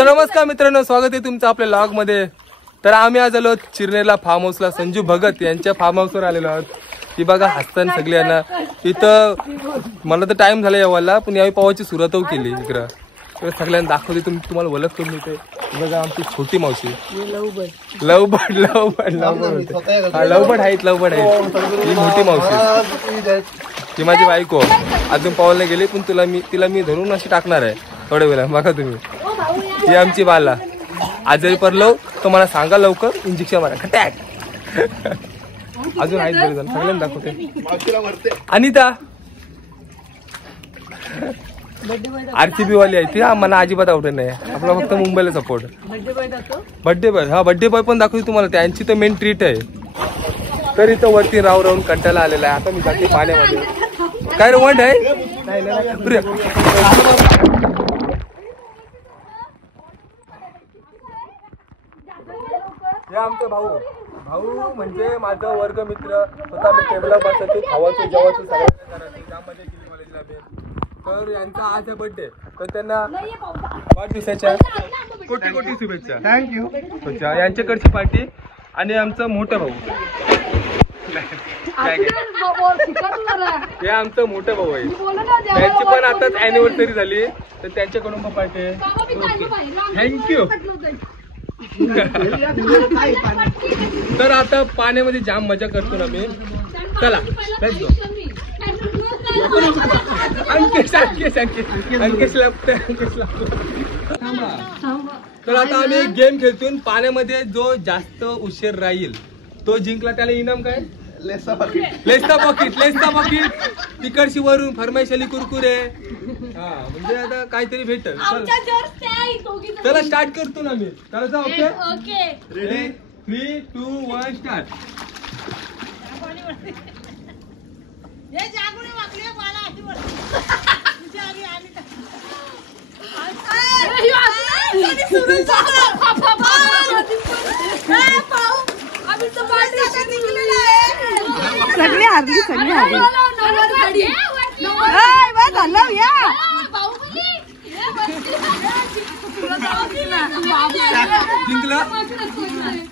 तर नमस्कार मित्रांनो, स्वागत आहे तुमचं आपल्या लॉग मध्ये। तर आम्ही आज आलो चिरनेरला फार्म हाऊसला, संजू भगत यांच्या फार्म हाऊसवर आलेलो आहोत। ती बघा हसताना सगळ्यांना इथं, मला तर टाइम झाला यावाला, पण यावेळी पावाची सुरुवात केली इकडं सगळ्यांना दाखवते। तुम्हाला ओळख करून देते, बघा आमची छोटी मावशी लवबर्ड आहेत ही मोठी मावशी, ती माझी बायको अजून पावायला गेली, पण तिला मी धरून अशी टाकणार आहे थोड्या वेळा। बघा तुम्ही, ही आमची बाला, आजारी पडलो तर मला सांगा लवकर, इंजेक्शन मारा खटॅक। अजून आहेत बरे जण, सगळ्यांना दाखवते। अनिता RCB वाली आहे ती, मला अजिबात आवडत नाही, आपला फक्त मुंबईला सपोर्ट। बर्थडे बॉय, हा बर्थडे बॉय पण दाखवते तुम्हाला, त्यांची तर मेन ट्रीट आहे। तर इथं वरती राहून कंटाळा आलेला आहे। आता मी जाते पाण्यामध्ये, काय रोवंड आहे हे आमचं भाऊ म्हणजे माझा वर्ग मित्र, स्वतः मी टेबला बसायचो, खावायचो, जेवायचो, सगळं करायचो, त्यामध्ये गेली कॉलेजला बे। तर यांचा आज आहे बर्थडे, तर त्यांना वाढदिवसाच्या कोटी कोटी शुभेच्छा, थँक्यू। यांच्याकडची पार्टी। आणि आमचा मोठा भाऊ, हे आमचं मोठं भाऊ आहे, त्यांची पण आताच अॅनिव्हर्सरी झाली, तर त्यांच्याकडून पण पार्टी आहे, थँक्यू। तर आता पाण्यामध्ये जाम मजा करतो ना मी, चला लेट्स गो। तर आता आम्ही एक गेम खेळतो, पाण्यामध्ये जो जास्त उशीर राहील तो जिंकला, त्याला इनाम काय? लेस्ता पॉकेट तिकडची वरून फरमाईश आली कुरकुरे, हा म्हणजे आता काहीतरी भेटल। चला स्टार्ट करतो ना मी, चला ओके रेडी 3 2 1 स्टार्ट। सगळी हारली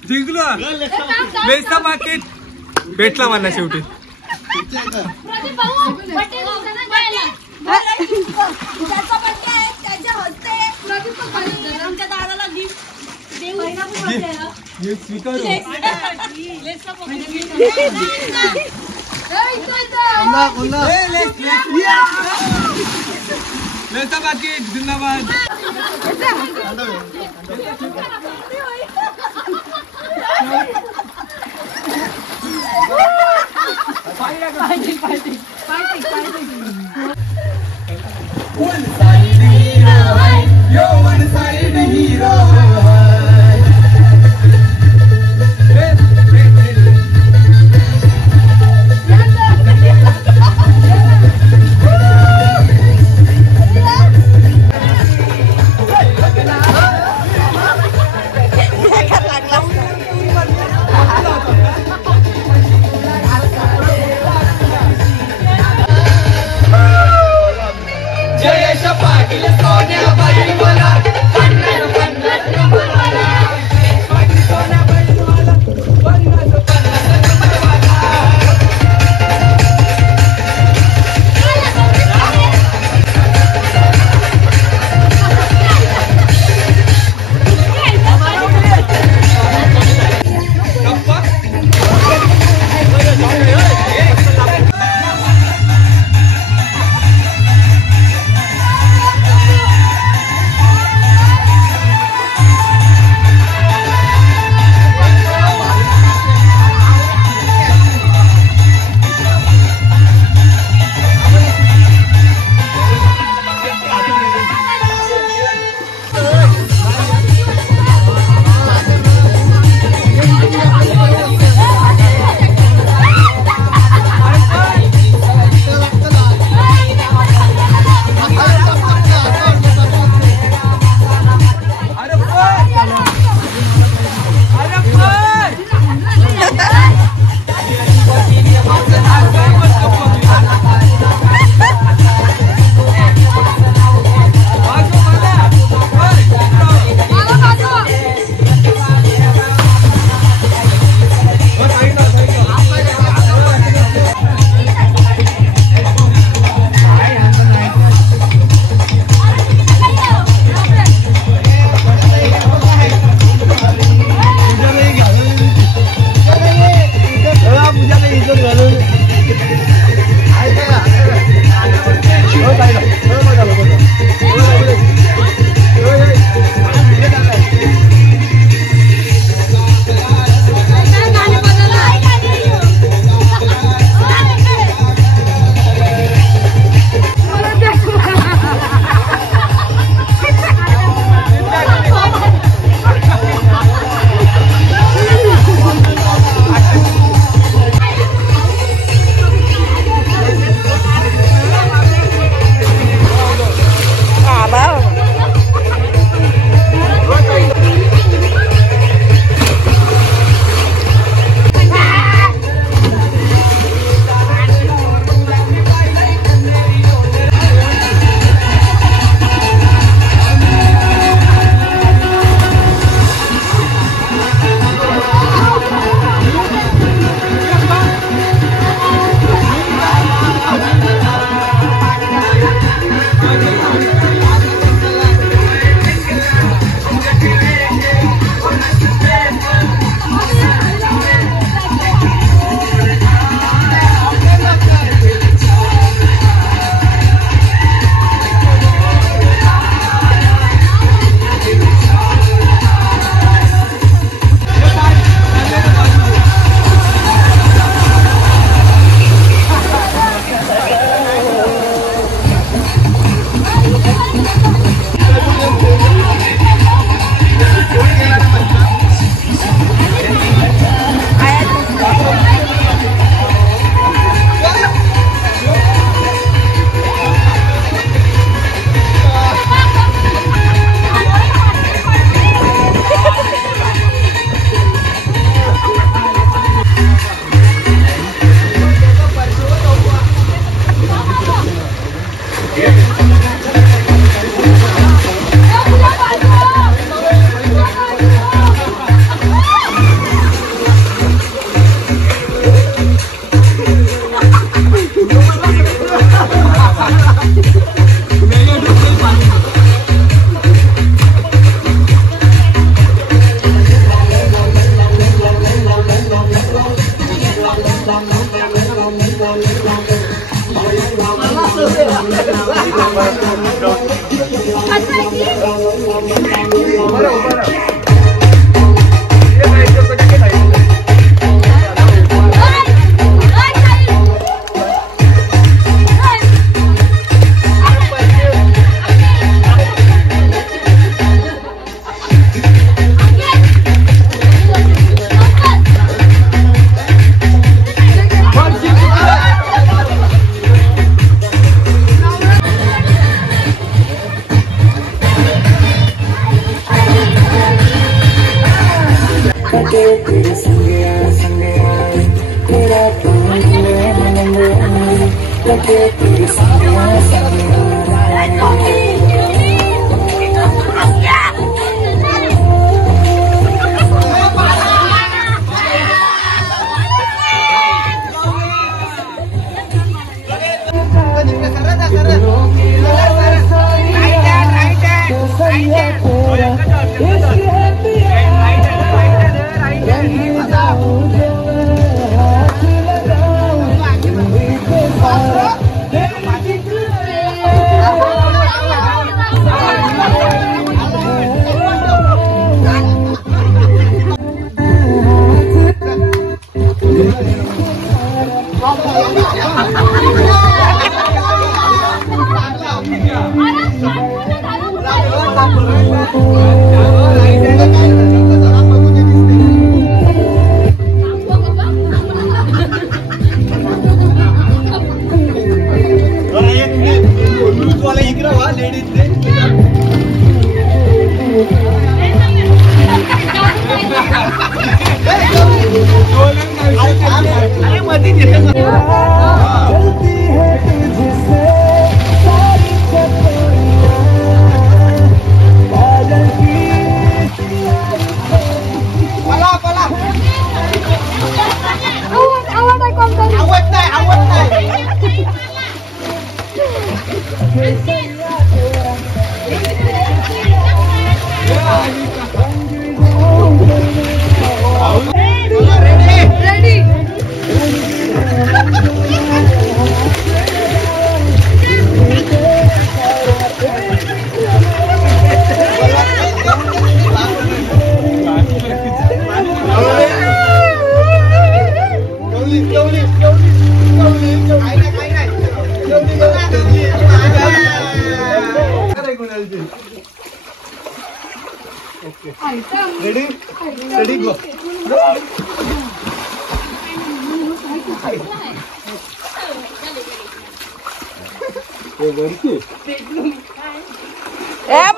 जिंकलो लेस्ता पाकिट भेटला मला शेवटी। लेस्ता पाकिट जिंदाबाद।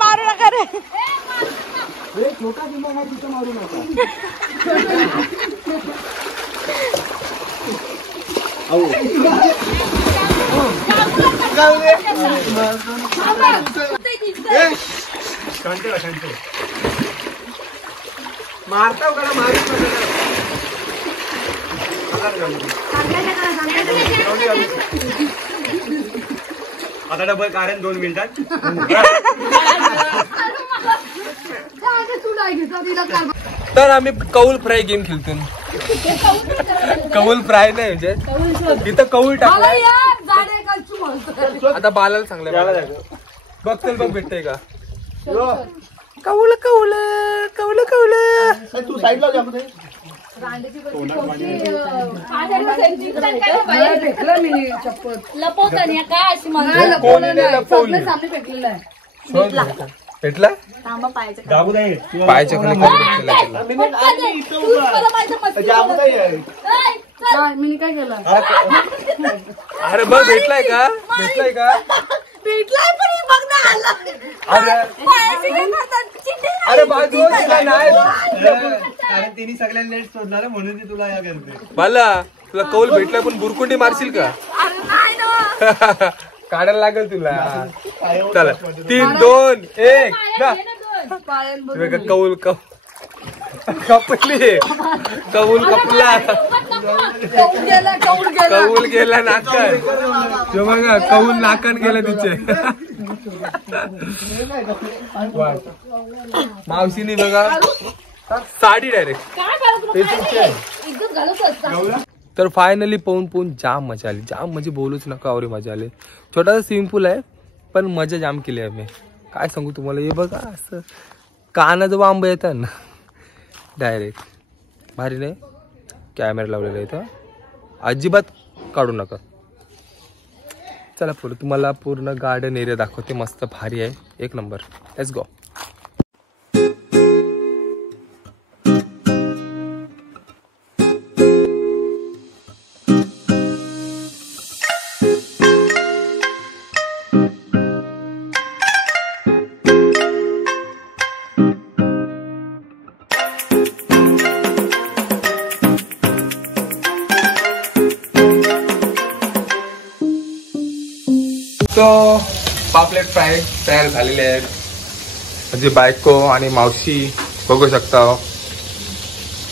मारू नका रे. मारू नका. मारता का मारू आता डबल कारण 2 मिनिटात. तर आम्ही कौल फ्राय गेम खेळतो. कौल फ्राय नाही म्हणजे इथं कौल टाकला. आता बालाला चांगलं बघ चल बघ भेटतंय का. कौल कौल कौल कौल. तू साईडला जा. भेटला पायाच्या खाली मी काय केलं. अरे बघ भेटलाय का. भेटलाय का. भेटलाय पण बघ ना आला. अरे बाजू नाही कारण तिने सगळ्यांना लेट सोडणार म्हणून ती तुला या करते. बाला तुला कौल भेटलाय पण बुरकुंडी मारशील का. काढायला लागेल तुला. चला 3 2 1 कौल कपली. कौल कपला. कौल गेला नाकान. बघा कौल नाकान गेला तिचे. मावशीने बघा साडी डायरेक्ट. तर फायनली पाहून जाम मजा आली. जाम म्हणजे बोलूच नका आवरी मजा आली. छोटासा स्विमिंग पूल आहे पण मजा जाम केली आम्ही. काय सांगू तुम्हाला. हे बघा असं कानाचं बांब येतात ना डायरेक्ट. भारी नाही. कॅमेरा लावलेला आहे इथं. अजिबात काढू नका. चला पुढे तुम्हाला पूर्ण गार्डन एरिया दाखवते. मस्त भारी आहे. एक नंबर. Let's go. तो पापलेट फ्राय तयार झालेले आहेत. म्हणजे बायको आणि मावशी बघू शकता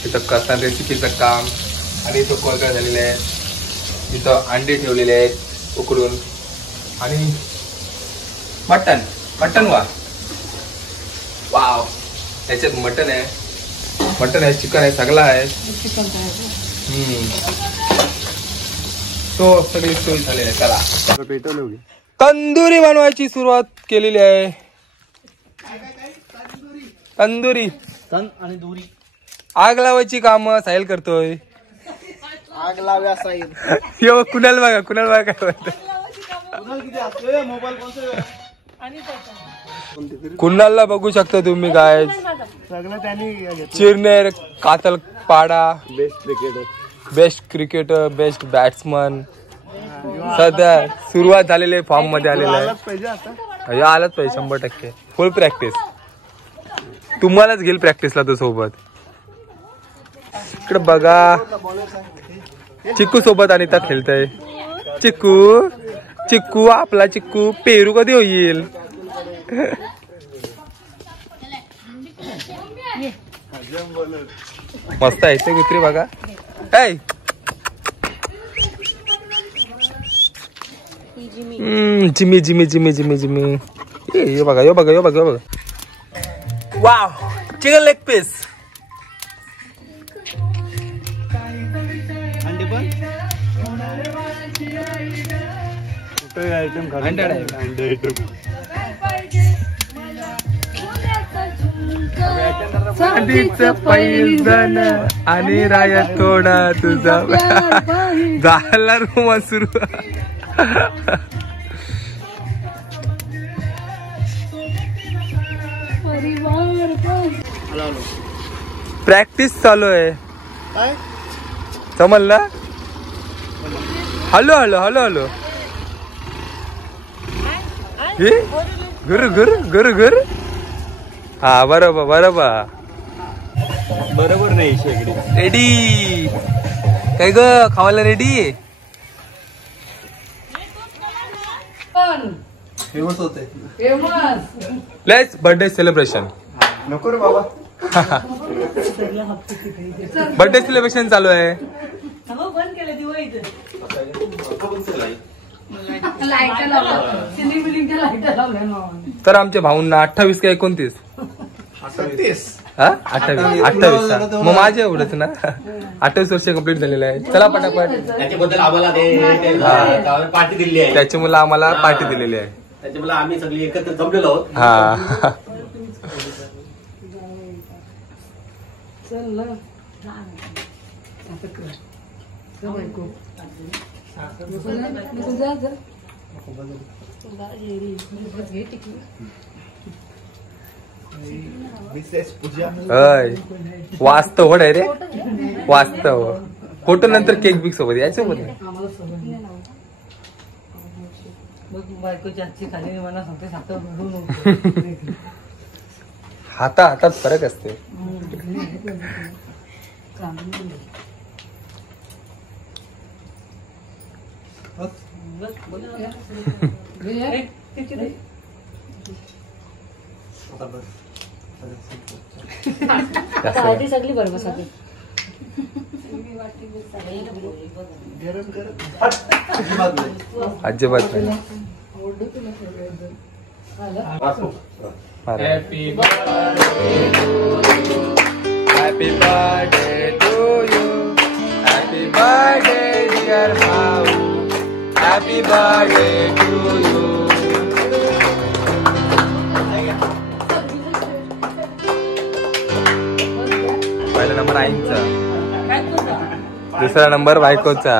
इथं करताना रेसिपीचं काम. आणि इथं कोळका झालेले आहेत. इथं अंडे ठेवलेले आहेत उकडून. आणि मटन वाव. त्याच्यात मटन आहे, चिकन आहे, सगळं आहे. तो सगळी सोय झालेली आहे. चला तंदुरी बनवायची सुरुवात केलेली आहे. तंदुरी आणि दुरी आग लावायची काम साहिल करतोय. आग लाव्या साईल. यो कुणाल बघा काय म्हणतो. कुणालला बघू शकता तुम्ही काय सगळं त्यांनी चिरनेर, कातल पाडा, बेस्ट क्रिकेटर, बेस्ट बॅट्समन. सध्या सुरुवात झालेली फॉर्म मध्ये आलेला आहे. पाहिजे आता. हे आलंच पाहिजे 100%. फुल प्रॅक्टिस. तुम्हालाच घेईल प्रॅक्टिसला तो सोबत. इकडे बघा चिक्कू सोबत अनिता खेळतय. चिक्कू आपला चिक्कू पेरू कधी होईल. मस्त आहे ते कुत्री बघा. जिमी. यो बघा. Wow chicken leg piece. अंडे पण आयटम पैजण आणि राया थोडा तुझा झाला रुमा सुरू. प्रॅक्टिस चालू आहे. समजलं. हॅलो गुर. हा बरोबर नाही शेगडी रेडी. काय ग खावायला रेडी. फेमस होते. Let's birthday celebration. नको रे बाबा. बर्थडे सेलिब्रेशन चालू आहे. तर आमच्या भाऊंना 28 का 29 28 मग माझ्या एवढंच ना. 28 वर्ष कंप्लीट झालेलं आहे. चला पटापट. त्याच्याबद्दल आम्हाला पार्टी दिलेली आहे. त्याच्यामुळे आम्हाला पार्टी दिलेली आहे. त्याच्यामुळे आम्ही सगळी एकत्र जमलेलो आहोत. हा वास्तव होड आहे रे. वास्तव फोटो नंतर केक बिक सोबत याच्यासोबत नाही. हातात फरक असते. सगळी बरोबर सगळी अजिबात नाही. Happy birthday to you. Happy birthday dear Mau. Happy birthday to you. पहिला नंबर आईंचा, दुसरा नंबर बायकोचा.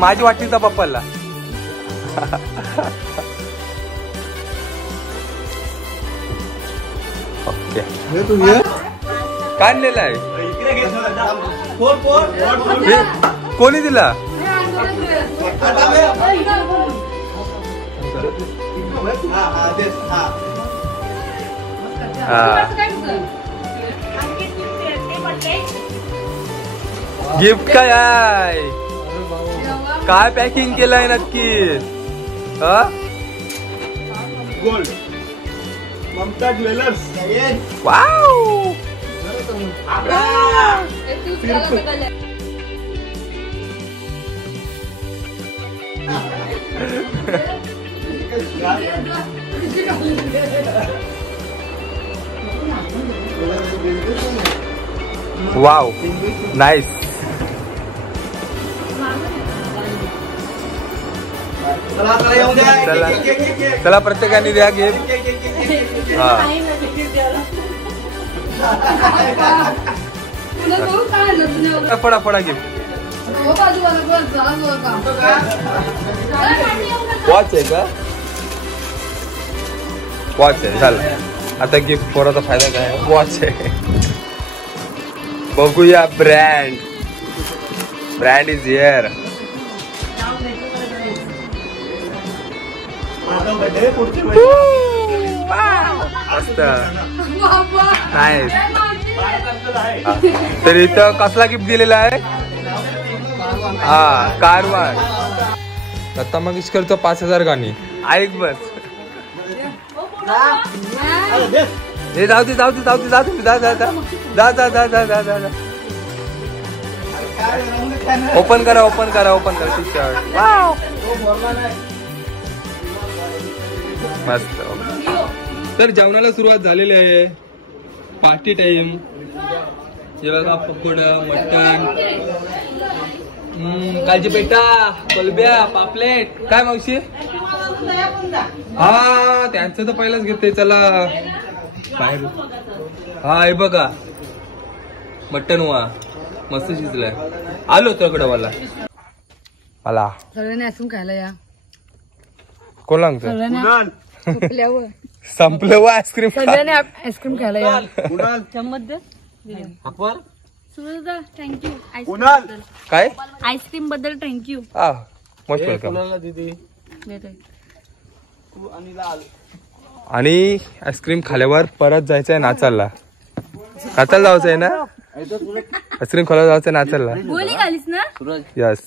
माझी वाटणीचा पप्पाला. ओके काढलेला आहे. कोणी दिला? गिफ्ट काय आहे? काय पॅकिंग केलंय नक्की? Gold Mamata jewellers. Wow. Wow nice. चला प्रत्येकाने द्या गिफ्ट. फडा फडा गिफ्ट. वॉच आहे का? वॉच आहे. झालं आता गिफ्ट. पोराचा फायदा काय? वॉच आहे. बघूया. Brand is here. मस्त. नाईस. तर इथं कसला गिफ्ट दिलेला आहे? हा कारवार. लता मंगेशकरचं 5000 गाणी ऐक बस. हे जाऊ दे जाऊ दे जाऊ दे जाऊ दे. जा जा जा जा जा जा जा जा जा. ओपन करा ओपन करा ओपन करा. टी शर्ट मस्त. तर जेवणाला सुरुवात झालेली आहे. Party time. हे बघा पकोडा मटण कालची पेटा कोलब्या पापलेट. काय मावशी? हा त्यांचं तर पहिलाच घेते. चला बाहेर. हा हे बघा मटण वा मस्त शिजलाय. आलो तुझ्याकडे मला सगळ्यांनी आईस्क्रीम खायला या. कोण लागतं? संपलं वा आईस्क्रीम. सगळ्यांनी आईस्क्रीम खायला या. थँक्यू. काय आईस्क्रीम बद्दल थँक्यू. हा मोस्ट वेलकम. आणि आईस्क्रीम खाल्यावर परत जायचंय नाचायला. नाचायला जायचंय ना? आईस्क्रीम खायला जायचंय नाचायला. गोली घालीस ना? यस.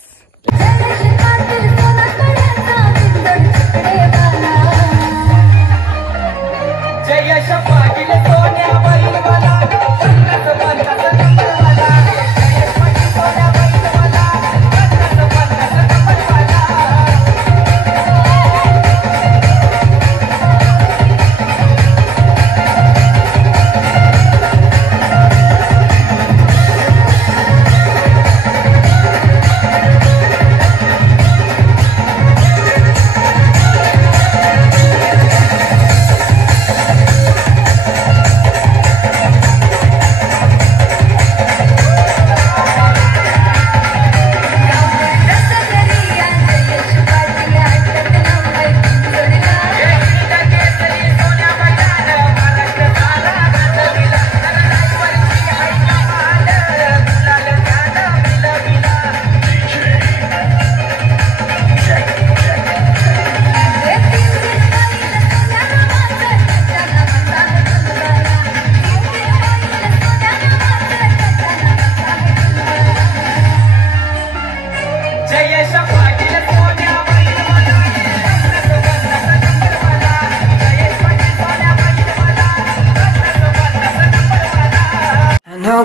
No.